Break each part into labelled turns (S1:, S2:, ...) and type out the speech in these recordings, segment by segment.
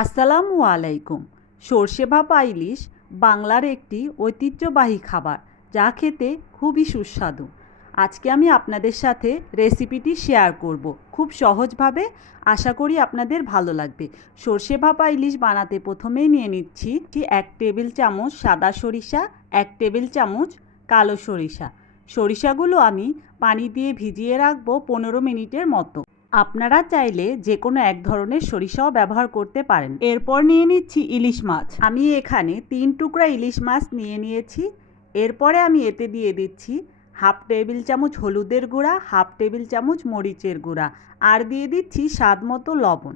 S1: আসসালামু আলাইকুম। সর্ষে ভাপা ইলিশ বাংলার একটি ঐতিহ্যবাহী খাবার, যা খেতে খুবই সুস্বাদু। আজকে আমি আপনাদের সাথে রেসিপিটি শেয়ার করব। খুব সহজভাবে আশা করি আপনাদের ভালো লাগবে। সর্ষে ভাপা ইলিশ বানাতে প্রথমেই নিয়ে নিচ্ছি এক টেবিল চামচ সাদা সরিষা, এক টেবিল চামচ কালো সরিষা। সরিষাগুলো আমি পানি দিয়ে ভিজিয়ে রাখব পনেরো মিনিটের মতো। আপনারা চাইলে যে কোনো এক ধরনের সরিষাও ব্যবহার করতে পারেন। এরপর নিয়ে নিচ্ছি ইলিশ মাছ। আমি এখানে তিন টুকরা ইলিশ মাছ নিয়ে নিয়েছি। এরপরে আমি এতে দিয়ে দিচ্ছি হাফ টেবিল চামচ হলুদের গুঁড়া, হাফ টেবিল চামচ মরিচের গুঁড়া আর দিয়ে দিচ্ছি স্বাদ মতো লবণ।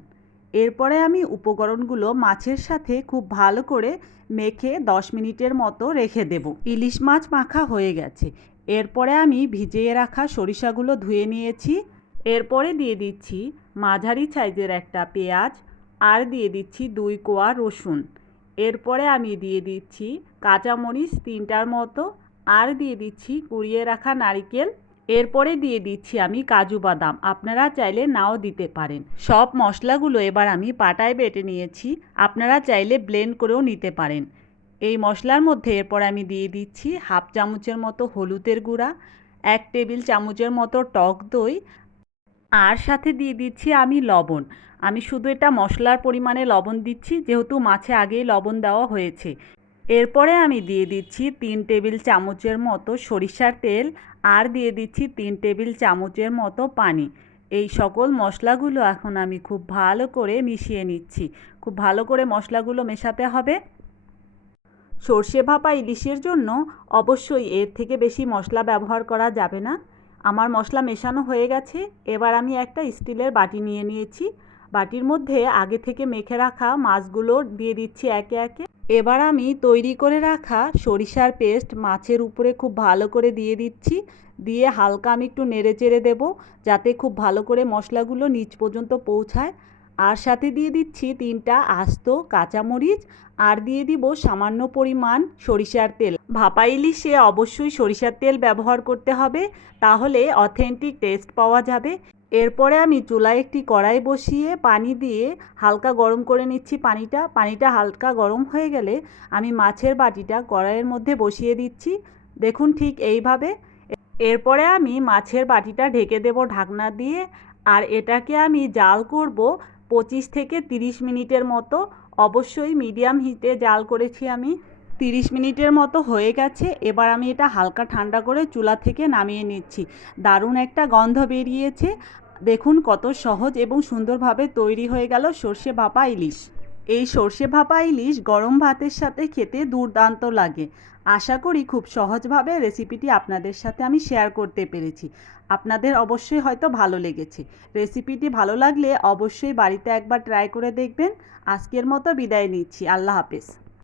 S1: এরপরে আমি উপকরণগুলো মাছের সাথে খুব ভালো করে মেখে দশ মিনিটের মতো রেখে দেব। ইলিশ মাছ মাখা হয়ে গেছে। এরপরে আমি ভিজিয়ে রাখা সরিষাগুলো ধুয়ে নিয়েছি। এরপরে দিয়ে দিচ্ছি মাঝারি সাইজের একটা পেঁয়াজ, আর দিয়ে দিচ্ছি দুই কোয়া রসুন। এরপরে আমি দিয়ে দিচ্ছি কাঁচামরিচ তিনটার মতো, আর দিয়ে দিচ্ছি কুড়িয়ে রাখা নারিকেল। এরপরে দিয়ে দিচ্ছি আমি কাজু বাদাম। আপনারা চাইলে নাও দিতে পারেন। সব মশলাগুলো এবার আমি পাটায় বেটে নিয়েছি। আপনারা চাইলে ব্লেন্ড করেও নিতে পারেন। এই মশলার মধ্যে এরপর আমি দিয়ে দিচ্ছি হাফ চামচের মতো হলুদের গুঁড়া, এক টেবিল চামচের মতো টক দই আর সাথে দিয়ে দিচ্ছি আমি লবণ। আমি শুধু এটা মশলার পরিমাণে লবণ দিচ্ছি, যেহেতু মাছে আগেই লবণ দেওয়া হয়েছে। এরপরে আমি দিয়ে দিচ্ছি তিন টেবিল চামচের মতো সরিষার তেল আর দিয়ে দিচ্ছি তিন টেবিল চামচের মতো পানি। এই সকল মশলাগুলো এখন আমি খুব ভালো করে মিশিয়ে নিচ্ছি। খুব ভালো করে মশলাগুলো মেশাতে হবে। সর্ষে ভাপা ইলিশের জন্য অবশ্যই এর থেকে বেশি মশলা ব্যবহার করা যাবে না। আমার মশলা মেশানো হয়ে গেছে, এবার আমি একটা স্টিলের বাটি নিয়ে নিয়েছি। বাটির মধ্যে আগে থেকে মেখে রাখা মাছগুলো দিয়ে দিচ্ছি একে একে। এবার আমি তৈরি করে রাখা সরিষার পেস্ট মাছের উপরে খুব ভালো করে দিয়ে দিচ্ছি। দিয়ে হালকা আমি একটু নেড়ে চেড়ে দেবো, যাতে খুব ভালো করে মশলাগুলো নিচ পর্যন্ত পৌঁছায়। আর সাথে দিয়ে দিচ্ছি তিনটা আস্ত কাঁচামরিচ, আর দিয়ে দিব সামান্য পরিমাণ সরিষার তেল। ভাপা ইলিশে অবশ্যই সরিষার তেল ব্যবহার করতে হবে, তাহলে অথেন্টিক টেস্ট পাওয়া যাবে। এরপরে আমি চুলায় একটি কড়াই বসিয়ে পানি দিয়ে হালকা গরম করে নিচ্ছি পানিটা। পানিটা হালকা গরম হয়ে গেলে আমি মাছের বাটিটা কড়াইয়ের মধ্যে বসিয়ে দিচ্ছি। দেখুন ঠিক এইভাবে। এরপরে আমি মাছের বাটিটা ঢেকে দেব ঢাকনা দিয়ে, আর এটাকে আমি জাল করব পঁচিশ থেকে তিরিশ মিনিটের মতো, অবশ্যই মিডিয়াম হিটে জাল করেছি আমি। তিরিশ মিনিটের মতো হয়ে গেছে, এবার আমি এটা হালকা ঠান্ডা করে চুলা থেকে নামিয়ে নিচ্ছি। দারুণ একটা গন্ধ বেরিয়েছে। দেখুন কত সহজ এবং সুন্দরভাবে তৈরি হয়ে গেল সর্ষে ভাপা ইলিশ। এই সর্ষে ভাপা ইলিশ গরম ভাতের সাথে খেতে দুর্দান্ত লাগে। আশা করি খুব সহজভাবে রেসিপিটি আপনাদের সাথে আমি শেয়ার করতে পেরেছি। আপনাদের অবশ্যই হয়তো ভালো লেগেছে। রেসিপিটি ভালো লাগলে অবশ্যই বাড়িতে একবার ট্রাই করে দেখবেন। আজকের মতো বিদায় নিচ্ছি। আল্লাহ হাফেজ।